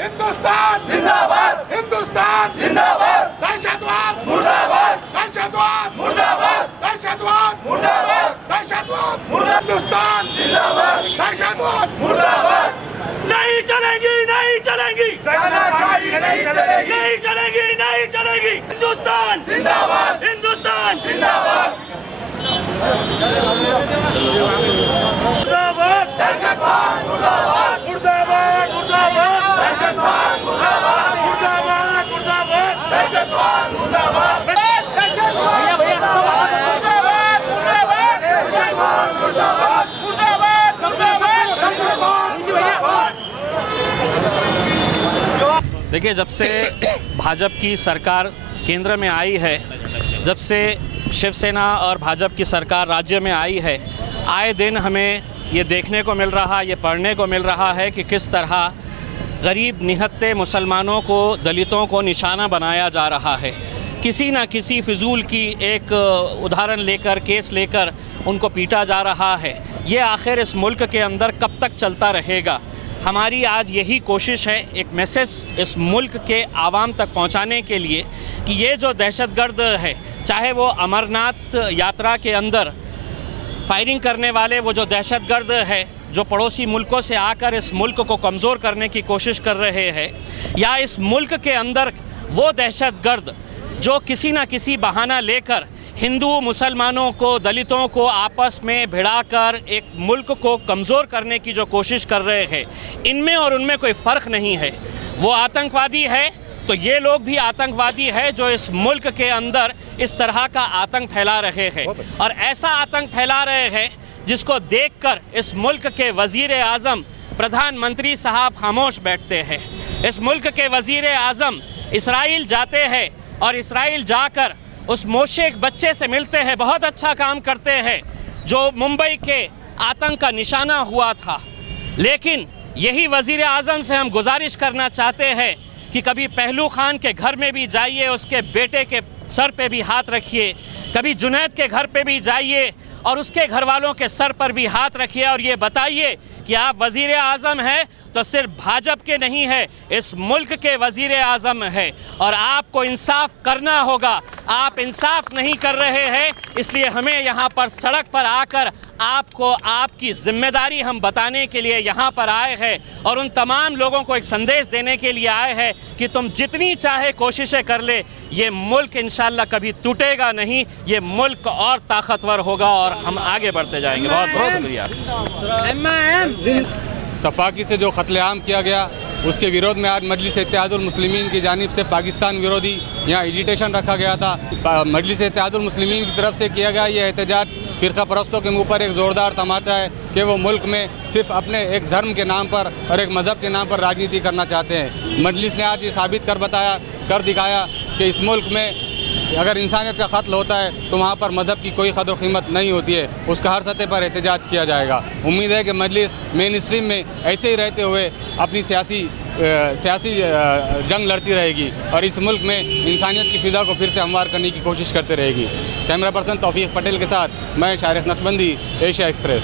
हिंदुस्तान जिंदाबाद, हिंदुस्तान जिंदाबाद, दहशतवाद मुर्दाबाद, दहशतवाद मुर्दाबाद, दहशतवाद मुर्दाबाद, दहशतवाद हिंदुस्तान जिंदाबाद, दहशतवाद मुर्दाबाद। नहीं चलेगी, नहीं चलेगी, नहीं चलेगी, नहीं चलेगी, नहीं चलेगी। हिंदुस्तान जिंदाबाद, हिंदुस्तान जिंदाबाद, मुर्दाबाद, दहशतवाद मुर्दाबाद, मुर्दाबाद, मुर्दाबाद, दहशतवाद मुर्दाबाद, मुर्दाबाद, मुर्दाबाद, दहशतवाद मुर्दाबाद, भैया भैया मुर्दाबाद, मुर्दाबाद, दहशतवाद मुर्दाबाद, मुर्दाबाद, मुर्दाबाद, दहशतवाद। देखिए, जब से भाजपा की सरकार केंद्र में आई है, जब से शिवसेना और भाजपा की सरकार राज्य में आई है, आए दिन हमें ये देखने को मिल रहा, ये पढ़ने को मिल रहा है कि किस तरह गरीब निहत्ते मुसलमानों को, दलितों को निशाना बनाया जा रहा है। किसी न किसी फिजूल की एक उदाहरण लेकर, केस लेकर उनको पीटा जा रहा है। ये आखिर इस मुल्क के अंदर कब तक चलता रहेगा? हमारी आज यही कोशिश है, एक मैसेज इस मुल्क के आवाम तक पहुंचाने के लिए कि ये जो दहशतगर्द है, चाहे वो अमरनाथ यात्रा के अंदर फायरिंग करने वाले वो जो दहशतगर्द है, जो पड़ोसी मुल्कों से आकर इस मुल्क को कमज़ोर करने की कोशिश कर रहे हैं, या इस मुल्क के अंदर वो दहशतगर्द जो किसी न किसी बहाना लेकर हिंदू मुसलमानों को, दलितों को आपस में भिड़ाकर एक मुल्क को कमज़ोर करने की जो कोशिश कर रहे हैं, इनमें और उनमें कोई फ़र्क नहीं है। वो आतंकवादी है तो ये लोग भी आतंकवादी है जो इस मुल्क के अंदर इस तरह का आतंक फैला रहे हैं, और ऐसा आतंक फैला रहे हैं जिसको देखकर इस मुल्क के वज़ीर आज़म, प्रधानमंत्री साहब खामोश बैठते हैं। इस मुल्क के वज़ीर आज़म इसराइल जाते हैं और इसराइल जाकर उस मोशे बच्चे से मिलते हैं, बहुत अच्छा काम करते हैं, जो मुंबई के आतंक का निशाना हुआ था। लेकिन यही वज़ीर आज़म से हम गुजारिश करना चाहते हैं कि कभी पहलू खान के घर में भी जाइए, उसके बेटे के सर पे भी हाथ रखिए, कभी जुनैद के घर पे भी जाइए और उसके घर वालों के सर पर भी हाथ रखिए, और ये बताइए कि आप वज़ीर आज़म हैं तो सिर्फ भाजपा के नहीं है, इस मुल्क के वज़ीर आज़म है, और आपको इंसाफ करना होगा। आप इंसाफ नहीं कर रहे हैं, इसलिए हमें यहाँ पर सड़क पर आकर आपको आपकी ज़िम्मेदारी हम बताने के लिए यहाँ पर आए हैं, और उन तमाम लोगों को एक संदेश देने के लिए आए हैं कि तुम जितनी चाहे कोशिशें कर ले, ये मुल्क इंशाल्लाह कभी टूटेगा नहीं, ये मुल्क और ताकतवर होगा और हम आगे बढ़ते जाएंगे। बहुत बहुत शुक्रिया। सफाकी से जो कत्लेआम किया गया, उसके विरोध में आज मजलिस इत्तेहादुल मुस्लिमीन की जानिब से पाकिस्तान विरोधी यहाँ एजिटेशन रखा गया था। मजलिस इत्तेहादुल मुस्लिमीन की तरफ से किया गया यह एहतजाज फ़िरका परस्तों के मुँह पर एक ज़ोरदार तमाचा है कि वो मुल्क में सिर्फ अपने एक धर्म के नाम पर और एक मज़हब के नाम पर राजनीति करना चाहते हैं। मजलिस ने आज ये साबित कर दिखाया कि इस मुल्क में अगर इंसानियत का कत्ल होता है तो वहाँ पर मज़हब की कोई कदर कीमत नहीं होती है, उसका हर सतह पर एहतजाज किया जाएगा। उम्मीद है कि मजलिस मेन स्ट्रीम में ऐसे ही रहते हुए अपनी सियासी जंग लड़ती रहेगी और इस मुल्क में इंसानियत की फ़िज़ा को फिर से हमवार करने की कोशिश करते रहेगी। कैमरा पर्सन तौफीक पटेल के साथ मैं शारिक नक्शबंदी, एशिया एक्सप्रेस।